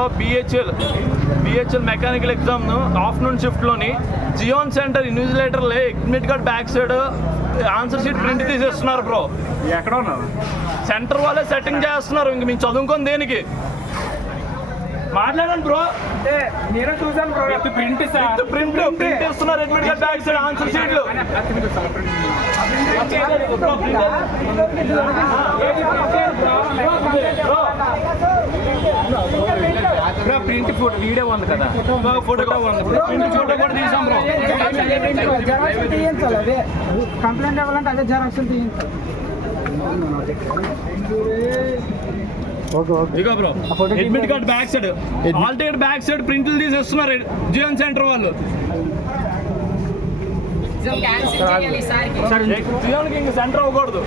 సెంటర్లో బిహెచ్ఎల్ మెకానికల్ ఎగ్జామ్ను ఆఫ్టర్నూన్ షిఫ్ట్లోని జియోన్ సెంటర్ ఇన్విజిలేటర్లే admit card back side answer sheet print తీసేస్తున్నారు బ్రో. ఎక్కడ ఉన్నారు సెంటర్ వాళ్ళే సెట్టింగ్ చేస్తున్నారు. ఇంక మేము చదువుకొని దేనికి మాట్లాడండి బ్రో. అంటే నేను చూసాను బ్రో, ప్రింట్ ఇస్తున్నారు admit card back side answer షీట్లు. ప్రింట్ ఫోటో వీడియో ఉంది కదా, ఫోటో కూడా ఉంది. ప్రింట్ ఫోటో కూడా తీసాం బ్రో. తీయించాలి, అదే కంప్లైంట్ ఇవ్వాలంటే అదే జెరాక్స్ తీయించాలి. ఇగో bro admit card back side hall ticket back side ప్రింట్లు తీసేస్తున్నారు జియోన్ సెంటర్ వాళ్ళు. జియోన్కి ఇంక సెంటర్ అవ్వకూడదు.